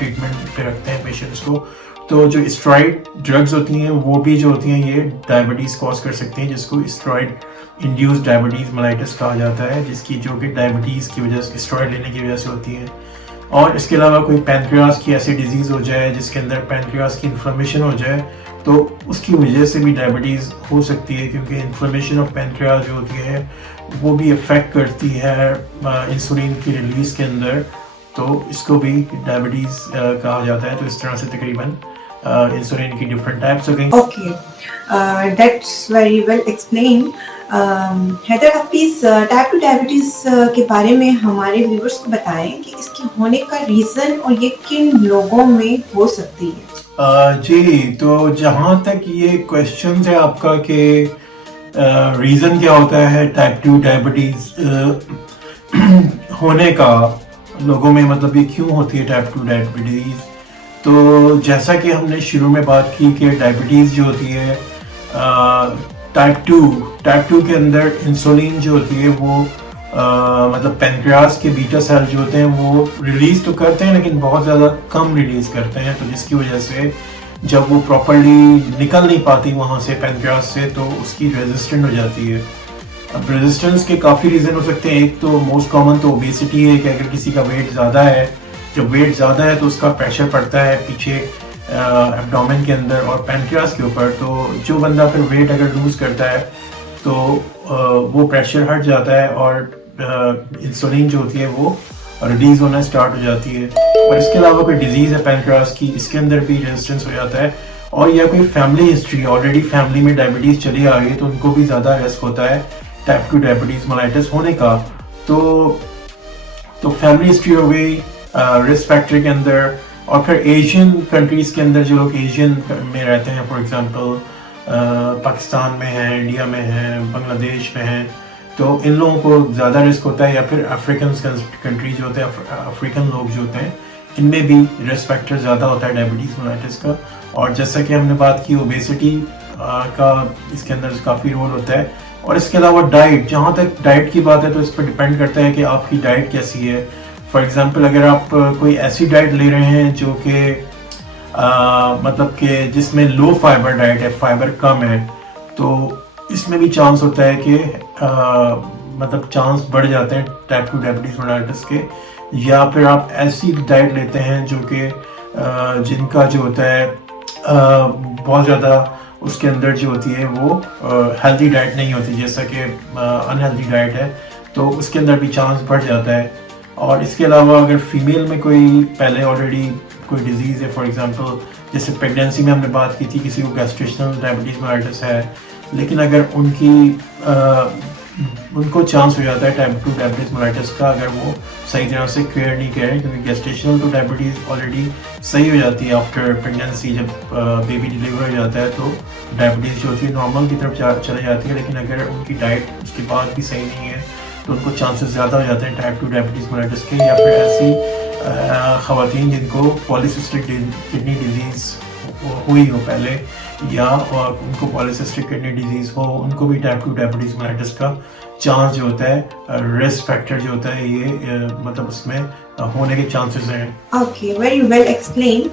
Treatment पे रखते हैं पेशेंट्स को। तो जो स्टेरॉइड ड्रग्स होती हैं वो भी जो होती हैं ये डायबिटीज़ कॉज कर सकती हैं, जिसको स्टेरॉइड इंड्यूस्ड डायबिटीज़ मेलाइटिस कहा जाता है, जिसकी जो कि डायबिटीज़ की वजह से, स्टेरॉइड लेने की वजह से होती है। और इसके अलावा कोई पैनक्रियास की ऐसी डिजीज़ हो जाए जिसके अंदर पैनक्रियास की इन्फ्लेमेशन हो जाए तो उसकी वजह से भी डायबिटीज़ हो सकती है, क्योंकि इन्फ्लेमेशन ऑफ पैनक्रियास जो होती है वो भी अफेक्ट करती है इंसुलिन की रिलीज़ के अंदर, तो इसको भी डायबिटीज़ कहा जाता है। तो इस तरह से तकरीबन इंसुलिन की डिफरेंट टाइप्स हो गई। Okay, that's very well explain. Haider, आप प्लीज टाइप 2 डायबिटीज के बारे में हमारे व्यूअर्स को बताएं कि इसके होने का रीजन और ये किन लोगों में हो सकती है। जी, तो जहाँ तक ये क्वेश्चन है आपका कि रीज़न क्या होता है टाइप 2 डायबिटीज़ होने का लोगों में, मतलब ये क्यों होती है टाइप 2 डायबिटीज़, तो जैसा कि हमने शुरू में बात की कि डायबिटीज़ जो होती है टाइप 2 के अंदर इंसुलिन जो होती है वो मतलब पैनक्रियास के बीटा सेल जो होते हैं वो रिलीज तो करते हैं लेकिन बहुत ज़्यादा कम रिलीज करते हैं, तो जिसकी वजह से जब वो प्रॉपर्ली निकल नहीं पाती वहाँ से पैनक्रियास से तो उसकी रेजिस्टेंट हो जाती है। अब रेजिस्टेंस के काफ़ी रीज़न हो सकते हैं। एक तो मोस्ट कॉमन तो ओबेसिटी है कि अगर किसी का वेट ज़्यादा है, जब वेट ज़्यादा है तो उसका प्रेशर पड़ता है पीछे एब्डोमेन के अंदर और पैनक्रियास के ऊपर, तो जो बंदा फिर वेट अगर लूज करता है तो वो प्रेशर हट जाता है और इंसुलिन जो होती है वो रिलीज होना स्टार्ट हो जाती है। और इसके अलावा कोई डिजीज़ है पैनक्रियास की, इसके अंदर भी रेजिस्टेंस हो जाता है। और या कोई फैमिली हिस्ट्री, ऑलरेडी फैमिली में डायबिटीज़ चली आ गई तो उनको भी ज़्यादा रिस्क होता है टाइप 2 डायबिटीज़ मेलाइटिस होने का। तो फैमिली हिस्ट्री हो गई रिस्क फैक्टर के अंदर। और फिर एशियन कंट्रीज़ के अंदर जो लोग एशियन में रहते हैं, फॉर एग्जांपल पाकिस्तान में है, इंडिया में है, बांग्लादेश में है, तो इन लोगों को ज़्यादा रिस्क होता है। या फिर अफ्रीकन कंट्री जो होते हैं, अफ्रीकन लोग जो होते हैं, इनमें भी रिस्क फैक्टर ज़्यादा होता है डायबिटीज़ मेलाइटिस का। और जैसा कि हमने बात की ओबेसिटी का इसके अंदर काफ़ी रोल होता है। और इसके अलावा डाइट, जहाँ तक डाइट की बात है तो इस पर डिपेंड करता है कि आपकी डाइट कैसी है। फॉर एग्जांपल अगर आप कोई ऐसी डाइट ले रहे हैं जो कि मतलब कि जिसमें लो फाइबर डाइट है, फाइबर कम है, तो इसमें भी चांस होता है कि मतलब चांस बढ़ जाते हैं टाइप 2 डायबिटीज़ मेलाइटिस के। या फिर आप ऐसी डाइट लेते हैं जो कि जिनका जो होता है बहुत ज़्यादा उसके अंदर जो होती है वो हेल्दी डाइट नहीं होती, जैसा कि अनहेल्दी डाइट है, तो उसके अंदर भी चांस बढ़ जाता है। और इसके अलावा अगर फीमेल में कोई पहले ऑलरेडी कोई डिजीज़ है, फॉर एग्जांपल जैसे प्रेगनेंसी में हमने बात की थी, किसी को गैस्ट्रेशनल डायबिटीज़ मेलाइटिस है, लेकिन अगर उनको चांस हो जाता है टाइप 2 डायबिटीज़ मेलाइटिस का अगर वो सही तरह से केयर नहीं करें, क्योंकि गैस्ट्रेशनल तो डायबिटीज़ ऑलरेडी सही हो जाती है आफ्टर प्रेगनेंसी, जब बेबी डिलीवर हो जाता है तो डायबिटीज़ जो होती है नॉर्मल की तरफ चली जाती है। लेकिन अगर उनकी डाइट उसके बाद भी सही नहीं है तो उनको चांसेस ज़्यादा हो जाते हैं टाइप 2 डायबिटीज़ मेलाइटिस के। या फिर ऐसी ख़वातीन जिनको पॉलीसिस्टिक किडनी डिजीज़ हुई हो पहले, या उनको पॉलीसिस्टिक किडनी डिजीज़ हो, उनको भी टाइप 2 डायबिटीज़ मेलाइटिस का चांस जो होता है, रिस्क फैक्टर जो होता है ये मतलब उसमें होने के चांसेस हैं। Okay, very well explain.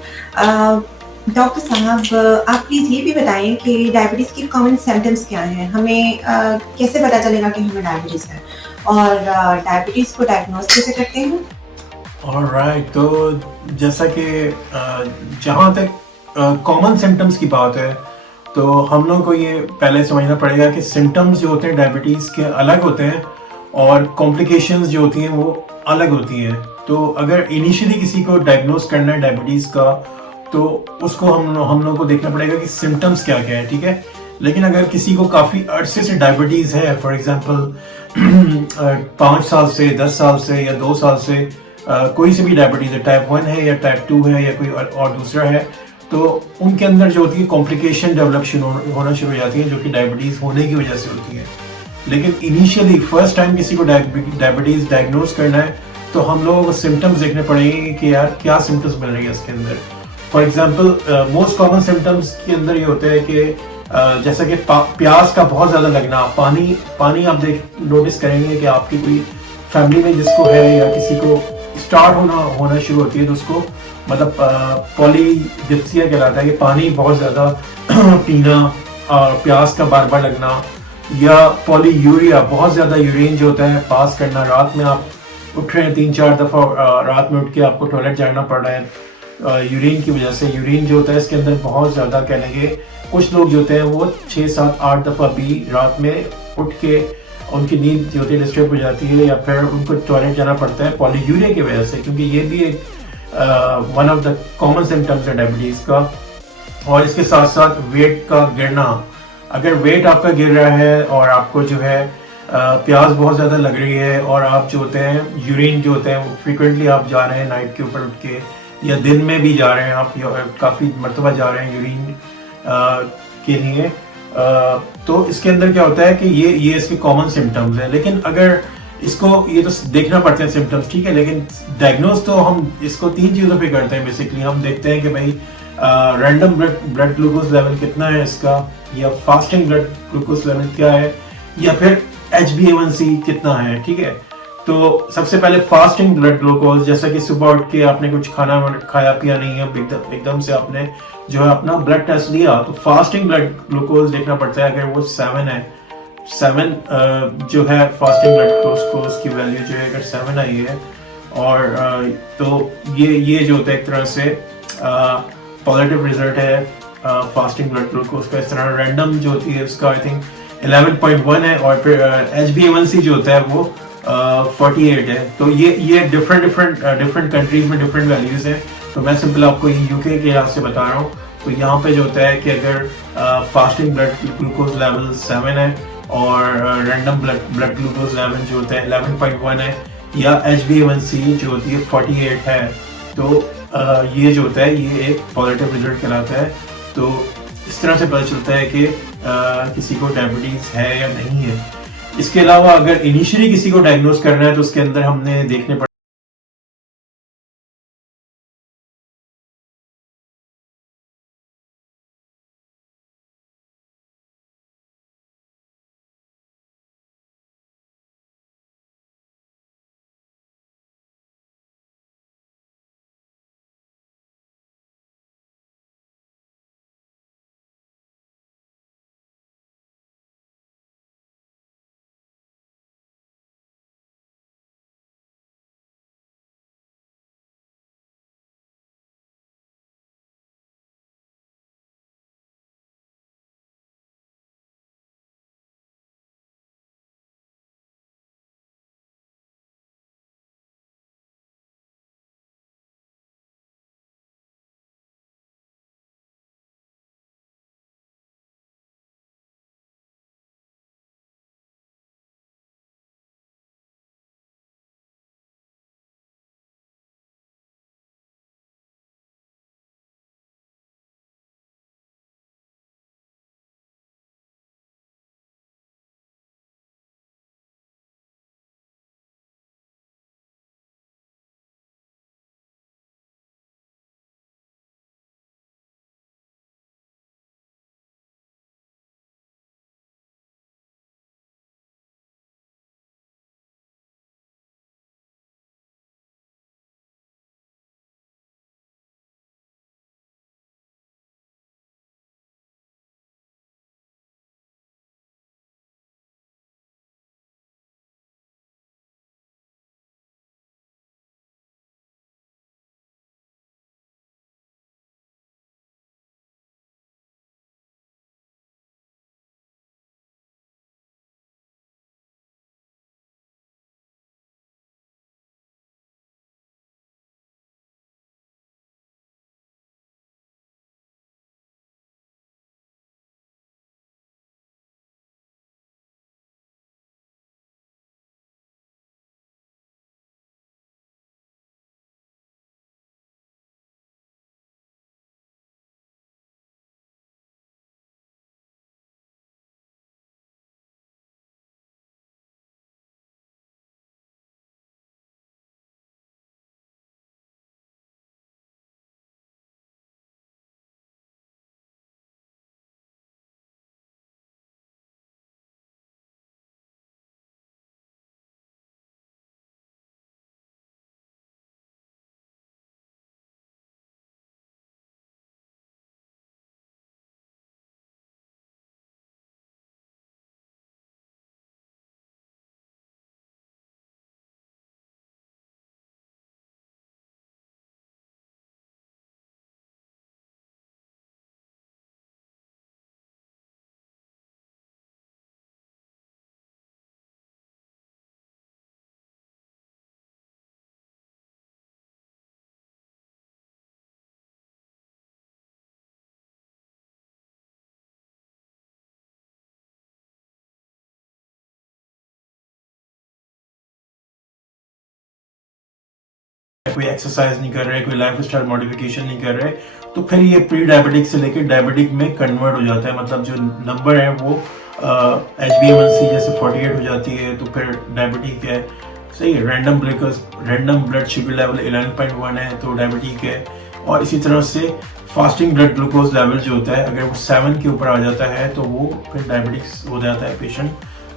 Doctor साहब, आप प्लीज़ ये भी बताएं कि डायबिटीज़ के कॉमन सिम्टम्स क्या हैं, हमें कैसे पता चलेगा कि हमें डायबिटीज़ है, और डायबिटीज़ को डायग्नोस कैसे करते हैं। ऑलराइट, तो जैसा कि जहाँ तक कॉमन सिम्टम्स की बात है तो हम लोग को ये पहले समझना पड़ेगा कि सिम्टम्स जो होते हैं डायबिटीज़ के अलग होते हैं और कॉम्प्लिकेशंस जो होती हैं वो अलग होती हैं। तो अगर इनिशियली किसी को डायग्नोस करना है डायबिटीज़ का तो उसको हम लोग को देखना पड़ेगा कि सिम्टम्स क्या क्या है, ठीक है। लेकिन अगर किसी को काफ़ी अरसे से डायबिटीज़ है, फॉर एग्जांपल 5 साल से, 10 साल से या 2 साल से कोई से भी डायबिटीज़ है, टाइप 1 है या टाइप 2 है या कोई और दूसरा है, तो उनके अंदर जो होती है कॉम्प्लिकेशन डेवलप होना शुरू हो जाती है जो कि डायबिटीज़ होने की वजह से होती है। लेकिन इनिशियली फर्स्ट टाइम किसी को डायबिटीज़ डायग्नोस करना है तो हम लोगों को सिम्टम्स देखने पड़ेंगे कि यार क्या सिम्टम्स मिल रही है इसके अंदर। For example most common symptoms के अंदर ये होते हैं कि जैसा कि प्यास का बहुत ज़्यादा लगना, पानी आप नोटिस करेंगे कि आपकी कोई फैमिली में जिसको है या किसी को स्टार्ट होना होना शुरू होती है तो उसको मतलब पॉलीडिप्सिया कहलाता है कि पानी बहुत ज़्यादा पीना और प्यास का बार बार लगना, या पॉलीयूरिया बहुत ज़्यादा यूरिन जो होता है पास करना, रात में आप उठ रहे हैं 3-4 दफ़ा, रात में उठ के आपको टॉयलेट जाना पड़ रहा है यूरिन की वजह से। यूरिन जो होता है इसके अंदर बहुत ज़्यादा कह लेंगे, कुछ लोग जो होते हैं वो 6-7-8 दफ़ा भी रात में उठ के उनकी नींद जो होती है डिस्टर्ब हो जाती है, या फिर उनको टॉयलेट जाना पड़ता है पॉलीयूरिया की वजह से, क्योंकि ये भी एक one of the common symptoms है डायबिटीज़ का। और इसके साथ साथ वेट का गिरना, अगर वेट आपका गिर रहा है और आपको जो है प्यास बहुत ज़्यादा लग रही है, और आप जो होते हैं यूरिन जो होते हैं फ्रिक्वेंटली आप जा रहे हैं नाइट के ऊपर उठ के, या दिन में भी जा रहे हैं आप, काफ़ी मरतबा जा रहे हैं यूरिन के लिए, तो इसके अंदर क्या होता है कि ये इसके कॉमन सिम्टम्स हैं। लेकिन अगर इसको ये तो देखना पड़ते हैं सिम्टम्स, ठीक है, लेकिन डायग्नोज तो हम इसको 3 चीज़ों पे करते हैं बेसिकली। हम देखते हैं कि भाई रैंडम ब्लड ग्लूकोज लेवल कितना है इसका, या फास्टिंग ब्लड ग्लूकोज लेवल क्या है, या फिर HbA1c कितना है, ठीक है। तो सबसे पहले फास्टिंग ब्लड ग्लूकोज, जैसा कि सुबह उठ के आपने कुछ खाना खाया पिया नहीं है, एकदम से आपने जो है अपना ब्लड टेस्ट लिया, तो फास्टिंग ब्लड ग्लूकोज देखना पड़ता है। अगर वो 7 है, 7 जो है फास्टिंग ब्लड ग्लूकोज की वैल्यू जो है अगर 7 आई है, और तो ये जो होता है एक तरह से पॉजिटिव रिजल्ट है फास्टिंग ब्लड ग्लूकोज का। इस तरह रैंडम जो होती है उसका आई थिंक 11.1 है, और फिर HbA1c जो होता है वो 48 है। तो ये डिफरेंट कंट्रीज में डिफरेंट वैल्यूज हैं। तो मैं सिंपल आपको ये यूके के यहाँ से बता रहा हूँ। तो यहाँ पे जो होता है कि अगर फास्टिंग ब्लड ग्लूकोज लेवल 7 है, और रैंडम ब्लड ग्लूकोज लेवल जो होता है 11.1 है, या HbA1c जो होती है 48 है, तो ये जो होता है ये एक पॉजिटिव रिजल्ट कहलाता है। तो इस तरह से पता चलता है कि किसी को डायबिटीज है या नहीं है। इसके अलावा अगर इनिशियली किसी को डायग्नोज करना है तो उसके अंदर हमने देखने कोई एक्सरसाइज नहीं कर रहे, कोई लाइफ स्टाइल मॉडिफिकेशन नहीं कर रहे, तो फिर ये प्री डायबिटिक से लेकर डायबिटिक में कन्वर्ट हो जाता है। मतलब जो नंबर है वो HbA1c जैसे 48 हो जाती है तो फिर डायबिटिक है। सही है। रैंडम ब्लड शुगर लेवल 11.1 है तो डायबिटिक है। और इसी तरह से फास्टिंग ब्लड ग्लूकोज लेवल जो होता है अगर वो 7 के ऊपर आ जाता है तो वो फिर डायबिटिक्स हो जाता है पेशेंट।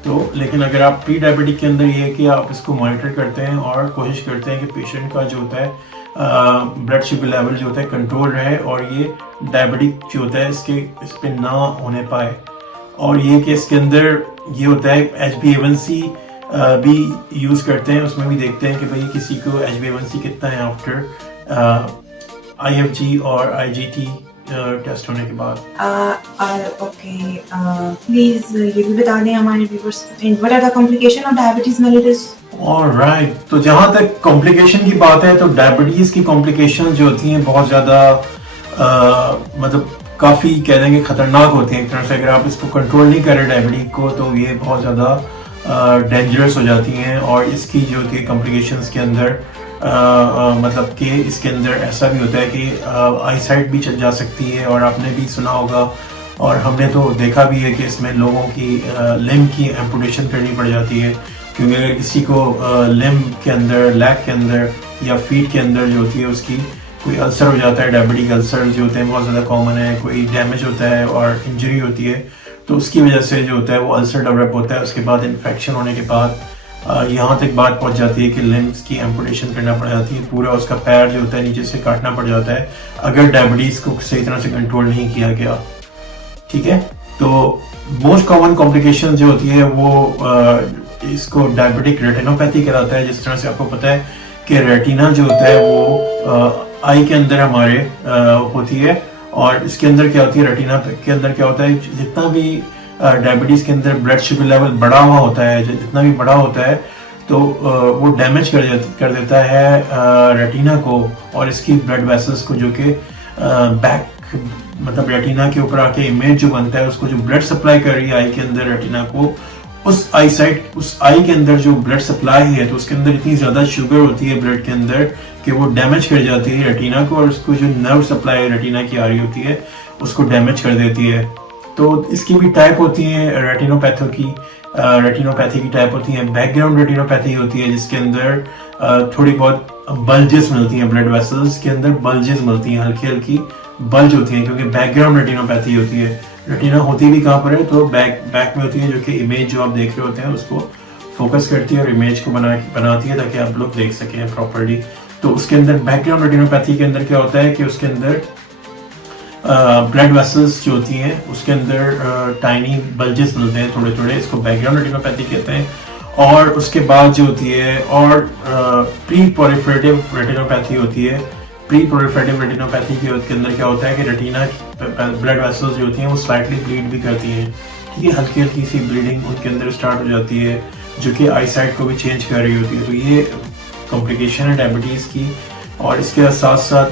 तो लेकिन अगर आप प्री डायबिटिक के अंदर ये है कि आप इसको मॉनिटर करते हैं और कोशिश करते हैं कि पेशेंट का जो होता है ब्लड शुगर लेवल जो होता है कंट्रोल रहे और ये डायबिटिक जो होता है इस पे ना होने पाए। और ये कि इसके अंदर ये होता है HbA1c भी यूज़ करते हैं, उसमें भी देखते हैं कि भाई किसी को HbA1c कितना है आफ्टर IFG और IGT टेस्ट होने के बाद। ओके, प्लीज ये भी बता दें हमारे viewers what are the complication of diabetes mellitus. Alright, तो जहाँ तक कॉम्प्लिकेशन की बात है तो डायबिटीज़ की कॉम्प्लिकेशन जो होती हैं बहुत ज़्यादा मतलब काफ़ी कह देंगे ख़तरनाक होती हैं एक तरह से। अगर आप इसको कंट्रोल नहीं करें डायबिटीज़ को तो ये बहुत ज़्यादा डेंजरस हो जाती हैं। और इसकी जो होती है कॉम्प्लिकेशंस के अंदर मतलब कि इसके अंदर ऐसा भी होता है कि आई साइट भी चल जा सकती है। और आपने भी सुना होगा और हमने तो देखा भी है कि इसमें लोगों की लिम्ब की एम्पुटेशन करनी पड़ जाती है, क्योंकि अगर किसी को लिम्ब के अंदर, लेग के अंदर या फीट के अंदर जो होती है उसकी कोई अल्सर हो जाता है, डायबिटिक अल्सर जो होते हैं बहुत ज़्यादा कॉमन है, कोई डैमेज होता है और इंजरी होती है तो उसकी वजह से जो होता है वो अल्सर डेवलप होता है। उसके बाद इन्फेक्शन होने के बाद यहाँ तक बात पहुँच जाती है कि लिम्ब्स की एम्पुटेशन करना पड़ जाती है, पूरा उसका पैर जो होता है नीचे से काटना पड़ जाता है अगर डायबिटीज़ को सही तरह से कंट्रोल नहीं किया गया। ठीक है, तो मोस्ट कॉमन कॉम्प्लिकेशन जो होती है वो इसको डायबिटिक रेटिनोपैथी कहलाता है। जिस तरह से आपको पता है कि रेटिना जो होता है वो आई के अंदर हमारे होती है। और इसके अंदर क्या होती है, रेटिना के अंदर क्या होता है, जितना भी डायबिटीज़ के अंदर ब्लड शुगर लेवल बढ़ा हुआ होता है, जितना भी बड़ा होता है तो वो डैमेज कर देता है रेटिना को और इसकी ब्लड वेसल्स को, जो कि बैक मतलब रेटिना के ऊपर आके इमेज जो बनता है उसको जो ब्लड सप्लाई कर रही है आई के अंदर रेटिना को, उस आई के अंदर जो ब्लड सप्लाई है तो उसके अंदर इतनी ज़्यादा शुगर होती है ब्लड के अंदर कि वो डैमेज कर जाती है रेटिना को और उसको जो नर्व सप्लाई रेटिना की आ रही होती है उसको डैमेज कर देती है। तो इसकी भी टाइप होती है रेटिनोपैथी की टाइप होती है। बैकग्राउंड रेटिनोपैथी होती है जिसके अंदर थोड़ी बहुत बल्जेस मिलती हैं, ब्लड वेसल्स के अंदर बल्जेस मिलती हैं, हल्की हल्की बल्ज होती हैं, क्योंकि बैकग्राउंड रेटिनोपैथी होती है। रेटिना होती भी कहाँ पर है तो बैक में होती है, जो कि इमेज जो आप देख रहे होते हैं उसको फोकस करती है और इमेज को बनाती है ताकि आप लोग देख सकें प्रॉपर्ली। तो उसके अंदर बैकग्राउंड रेटिनोपैथी के अंदर क्या होता है कि उसके अंदर ब्लड वेसल्स जो होती हैं उसके अंदर टाइनी बल्जेस मिलते हैं थोड़े थोड़े, इसको बैकग्राउंड रेटिनोपैथी कहते हैं। और उसके बाद जो होती है और प्री प्रोलिफरेटिव रेटिनोपैथी होती है। प्री प्रोलिफरेटिव रेटिनोपैथी के अंदर क्या होता है कि रेटिना ब्लड वेसल्स जो होती हैं वो स्लाइटली ब्लीड भी करती हैं। ठीक है, हल्की हल्की सी ब्लीडिंग उनके अंदर स्टार्ट हो जाती है जो कि आई साइट को भी चेंज कर रही होती है। तो ये कॉम्प्लिकेशन है डायबिटीज़ की। और इसके साथ साथ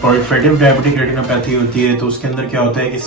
प्रोलिफरेटिव डायबिटिक रेटिनोपैथी होती है तो उसके अंदर क्या होता है कि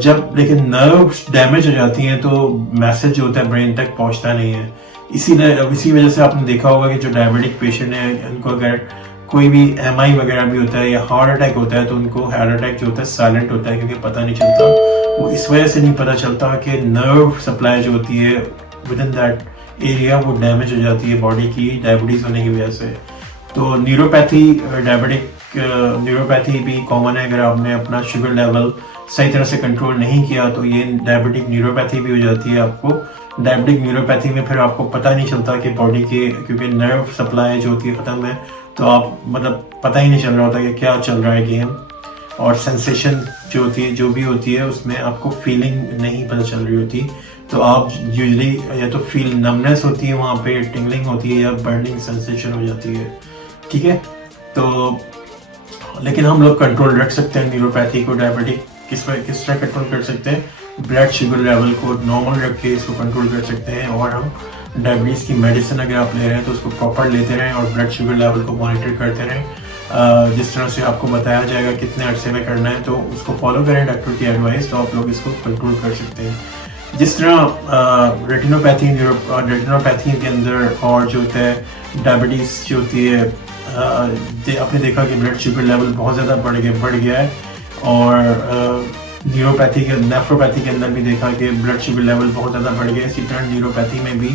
जब लेकिन नर्व्स डैमेज हो जाती हैं तो मैसेज जो होता है ब्रेन तक पहुंचता नहीं है। इसी वजह से आपने देखा होगा कि जो डायबिटिक पेशेंट है उनको अगर कोई भी एमआई वगैरह भी होता है या हार्ट अटैक होता है तो उनको हार्ट अटैक जो होता है साइलेंट होता है, क्योंकि पता नहीं चलता। वो इस वजह से नहीं पता चलता कि नर्व सप्लाई जो होती है विद इन दैट एरिया वो डैमेज हो जाती है बॉडी की डायबिटीज होने की वजह से। तो न्यूरोपैथी, डायबिटिक न्यूरोपैथी भी कॉमन है। अगर आपने अपना शुगर लेवल सही तरह से कंट्रोल नहीं किया तो ये डायबिटिक न्यूरोपैथी भी हो जाती है आपको। डायबिटिक न्यूरोपैथी में फिर आपको पता नहीं चलता कि बॉडी के, क्योंकि नर्व सप्लाई जो होती है ख़त्म है, तो आप मतलब पता ही नहीं चल रहा होता कि क्या चल रहा है गेम। और सेंसेशन जो होती है, जो भी होती है, उसमें आपको फीलिंग नहीं पता चल रही होती। तो आप यूजली या तो फील नमनेस होती है वहाँ पे, टिंगलिंग होती है या बर्निंग सेंसेशन हो जाती है। ठीक है, तो लेकिन हम लोग कंट्रोल रख सकते हैं न्यूरोपैथी को। डायबिटिक किस तरह कंट्रोल कर सकते हैं? ब्लड शुगर लेवल को नॉर्मल रख के इसको कंट्रोल कर सकते हैं। और हम डायबिटीज़ की मेडिसिन अगर आप ले रहे हैं तो उसको प्रॉपर लेते रहें और ब्लड शुगर लेवल को मॉनिटर करते रहें। जिस तरह से आपको बताया जाएगा कितने अरसे में करना है तो उसको फॉलो करें डॉक्टर की एडवाइस, तो आप लोग इसको कंट्रोल कर सकते हैं। जिस तरह रेटिनोपैथी के अंदर और जो होता है डायबिटीज़ जो होती है, आपने देखा कि ब्लड शुगर लेवल बहुत ज़्यादा बढ़ गया है। और न्यूरोपैथी के नेफ्रोपैथी के अंदर भी देखा कि ब्लड शुगर लेवल बहुत ज़्यादा बढ़ गया है। इसी तरह न्यूरोपैथी में भी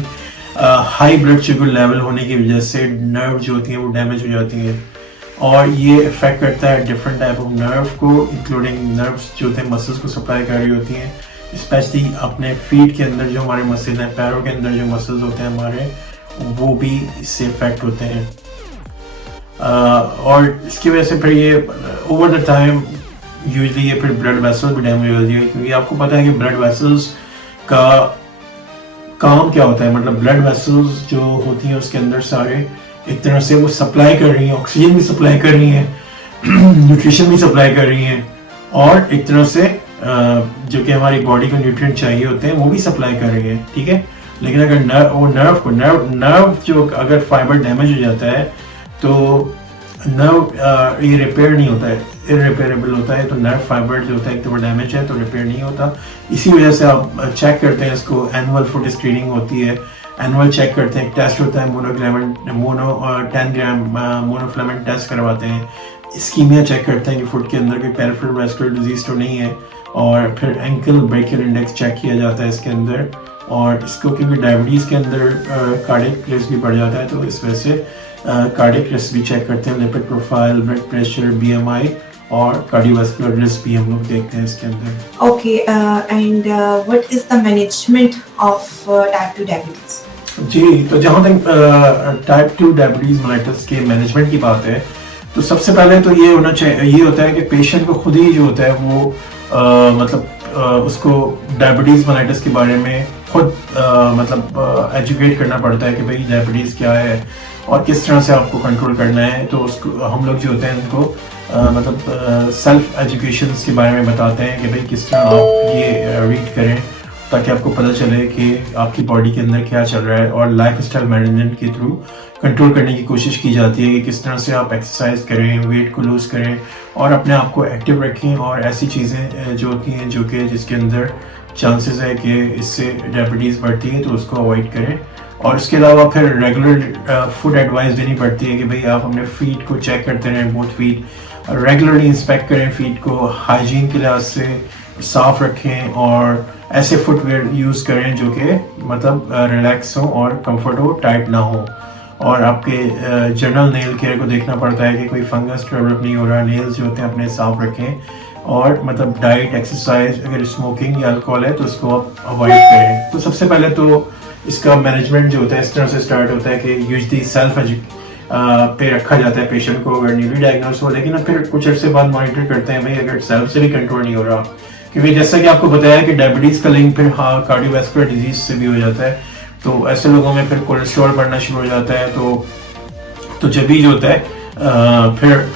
हाई ब्लड शुगर लेवल होने की वजह से नर्व जो होती है वो डैमेज हो जाती है। और ये इफेक्ट करता है डिफरेंट टाइप ऑफ नर्व को, इंक्लूडिंग नर्व्स जो होते हैं मसल्स को सप्लाई कर रही होती हैं। स्पेशली अपने फीट के अंदर जो हमारे मसल हैं, पैरों के अंदर जो मसल्स होते हैं हमारे, वो भी इससे इफेक्ट होते हैं। और इसकी वजह से फिर ये ओवर द टाइम यूजली ये फिर ब्लड वेसल्स भी डैमेज हो जाती है। क्योंकि आपको पता है कि ब्लड वेसल्स का काम क्या होता है, मतलब ब्लड वेसल्स जो होती हैं उसके अंदर सारे एक तरह से वो सप्लाई कर रही हैं, ऑक्सीजन भी सप्लाई कर रही हैं, न्यूट्रिशन भी सप्लाई कर रही हैं, और एक तरह से जो कि हमारी बॉडी को न्यूट्रिएंट चाहिए होते हैं वो भी सप्लाई कर रही हैं। ठीक है, लेकिन अगर नर्व जो अगर फाइबर डैमेज हो जाता है तो नर्व ये रिपेयर नहीं होता है, इरिपेयरेबल होता है। तो नर्व फाइबर जो होता है एक तो डैमेज है तो रिपेयर नहीं होता। इसी वजह से आप चेक करते हैं इसको, एनुअल फुट स्क्रीनिंग होती है, एनुअल चेक करते हैं, टेस्ट होता है मोनो 10 ग्राम मोनोफ्लेमेंट टेस्ट करवाते हैं, इस्कीमिया चेक करते हैं कि फुट के अंदर कोई पेरिफेरल वैस्कुलर डिजीज तो नहीं है। और फिर एंकल ब्रेकियल इंडेक्स चेक किया जाता है इसके अंदर। और इसको क्योंकि डायबिटीज़ के अंदर कार्डियक रिस्क भी बढ़ जाता है तो इस वजह से कार्डियक रिस्क भी चेक करते हैं, lipid profile, blood pressure, BMI और कार्डियोवास्कुलर रिस्क भी हम लोग देखते हैं इसके अंदर। Okay, and what is the management of type 2 diabetes? जी, तो जहाँ तक टाइप 2 डायबिटीज मेलाइटस के मैनेजमेंट की बात है तो सबसे पहले तो ये होना चाहिए, ये होता है कि पेशेंट को खुद ही जो होता है वो उसको डायबिटीज मेलाइटस के बारे में खुद एजुकेट करना पड़ता है कि भाई डायबिटीज क्या है और किस तरह से आपको कंट्रोल करना है। तो उसको हम लोग जो होते हैं उनको सेल्फ एजुकेशन के बारे में बताते हैं कि भाई किस तरह आप ये रीड करें ताकि आपको पता चले कि आपकी बॉडी के अंदर क्या चल रहा है। और लाइफ स्टाइल मैनेजमेंट के थ्रू कंट्रोल करने की कोशिश की जाती है कि किस तरह से आप एक्सरसाइज करें, वेट को लूज़ करें और अपने आप को एक्टिव रखें। और ऐसी चीज़ें जो होती हैं जो कि जिसके अंदर चांसेस है कि इससे डायबिटीज़ बढ़ती है तो उसको अवॉइड करें। और उसके अलावा फिर रेगुलर फूड एडवाइस देनी पड़ती है कि भाई आप अपने फीट को चेक करते रहें, बोथ फीट रेगुलरली इंस्पेक्ट करें, फीट को हाइजीन के लिहाज से साफ रखें और ऐसे फुटवेयर यूज़ करें जो कि रिलैक्स हो और कंफर्ट हो, टाइट ना हो। और आपके जनरल नेल केयर को देखना पड़ता है कि कोई फंगस डेवलप नहीं हो रहा, नेल्स जो होते हैं अपने साफ रखें। और डाइट, एक्सरसाइज, अगर स्मोकिंग या अल्कोहल है तो उसको आप अवॉइड करें। तो सबसे पहले तो इसका मैनेजमेंट जो होता है इस तरह से स्टार्ट होता है कि यूजली सेल्फ पे रखा जाता है पेशेंट को अगर न्यूली डायग्नोस हो, लेकिन फिर कुछ अर्से बाद मॉनिटर करते हैं भाई अगर सेल्फ से भी कंट्रोल नहीं हो रहा, क्योंकि जैसा कि आपको बताया कि डायबिटीज़ का लिंक फिर कार्डियोवैस्कुलर डिजीज से भी हो जाता है। तो ऐसे लोगों में फिर कोलेस्ट्रॉल बढ़ना शुरू हो जाता है। तो जब भी जो होता है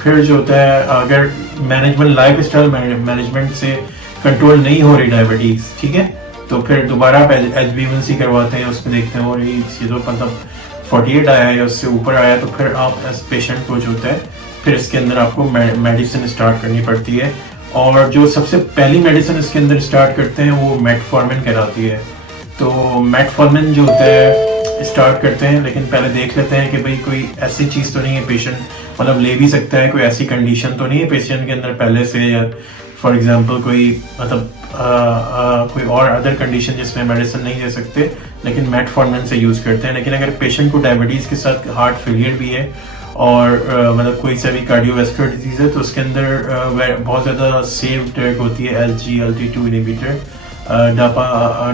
फिर जो होता है अगर मैनेजमेंट लाइफ स्टाइल मैनेजमेंट से कंट्रोल नहीं हो रही डायबिटीज़, ठीक है, तो फिर दोबारा आप HbA1c करवाते हैं, उसमें देखते हैं और ये तो 48 आया या उससे ऊपर आया तो फिर आप एज पेशेंट को जो होता है फिर इसके अंदर आपको मेडिसिन स्टार्ट करनी पड़ती है। और जो सबसे पहली मेडिसिन इसके अंदर स्टार्ट करते हैं वो मेटफॉर्मिन कहलाती है। तो मेटफॉर्मिन जो होता है स्टार्ट करते हैं, लेकिन पहले देख लेते हैं कि भाई कोई ऐसी चीज़ तो नहीं है पेशेंट मतलब ले भी सकता है, कोई ऐसी कंडीशन तो नहीं है पेशेंट के अंदर पहले से, या फॉर एग्जांपल कोई मतलब कोई और अदर कंडीशन जिसमें मेडिसिन नहीं दे सकते लेकिन मेटफॉर्मिन से यूज़ करते हैं। लेकिन अगर पेशेंट को डायबिटीज़ के साथ हार्ट फेलियर भी है और मतलब कोई सा भी कार्डियोवैस्कुलर डिजीज़ है तो उसके अंदर बहुत ज़्यादा सेफ ड्रग होती है SGLT2 इनहिबिटर,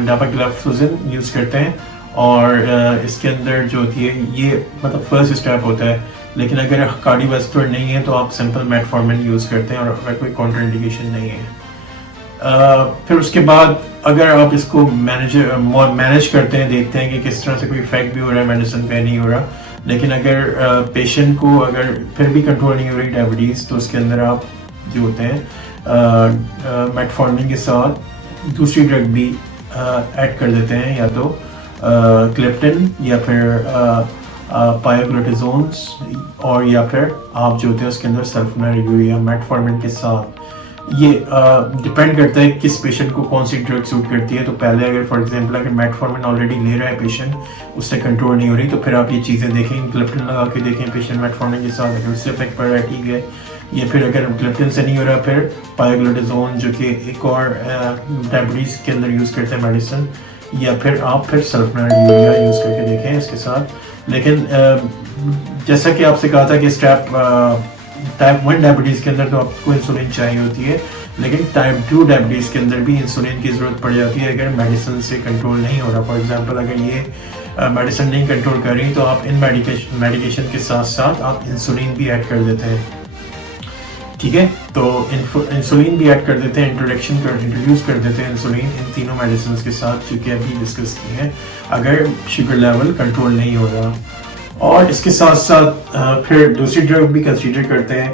डापाग्लाइफोजिन यूज़ करते हैं। और इसके अंदर जो होती है ये मतलब फर्स्ट स्टेप होता है। लेकिन अगर कार्डियोवैस्कुलर नहीं है तो आप सिंपल मेटफॉर्मिन यूज़ करते हैं और अगर कोई कॉन्ट्राइंडिकेशन नहीं है। फिर उसके बाद अगर आप इसको मैनेज करते हैं, देखते हैं कि किस तरह से कोई इफेक्ट भी हो रहा है मेडिसिन पे, नहीं हो रहा, लेकिन अगर पेशेंट को अगर फिर भी कंट्रोल नहीं हो रही डायबिटीज़ तो उसके अंदर आप जो होते हैं मेटफॉर्मिन के साथ दूसरी ड्रग भी ऐड कर देते हैं, या तो क्लिप्टिन या फिर पायोग्लूटाजोन्स, और या फिर आप जो होते हैं उसके अंदर सल्फोनाइल यूरिया मेटफॉर्मिन के साथ। ये डिपेंड करता है किस पेशेंट को कौन सी ड्रग सूट करती है। तो पहले अगर फॉर एग्जांपल अगर मेटफॉर्मिन ऑलरेडी ले रहा है पेशेंट, उससे कंट्रोल नहीं हो रही, तो फिर आप ये चीज़ें देखें, क्लिप्टिन लगा के देखें पेशेंट मेटफॉर्मिन के साथ, अगर उससे इफेक्ट पड़ रहा है ठीक है। या फिर अगर क्लिप्टिन से नहीं हो रहा फिर पायोग्लूटाजोन जो कि एक और डायबिटीज़ के अंदर यूज़ करते हैं मेडिसिन, या फिर आप फिर सल्फोनाइल यूरिया यूज़ करके देखें इसके साथ। लेकिन जैसा कि आपसे कहा था कि टाइप 1 डायबिटीज़ के अंदर तो आपको इंसुलिन चाहिए होती है, लेकिन टाइप 2 डायबिटीज़ के अंदर भी इंसुलिन की ज़रूरत पड़ जाती है अगर मेडिसिन से कंट्रोल नहीं हो रहा। फॉर एग्जांपल अगर ये मेडिसिन नहीं कंट्रोल कर रही तो आप इन मेडिकेशन के साथ साथ आप इंसुलिन भी ऐड कर देते हैं, ठीक है। तो इंसुलिन भी ऐड कर देते हैं, इंट्रोड्यूस कर देते हैं इंसुलिन इन तीनों मेडिसिन के साथ जो कि अभी डिस्कस की हैं, अगर शुगर लेवल कंट्रोल नहीं हो रहा। और इसके साथ साथ फिर दूसरी ड्रग भी कंसीडर करते हैं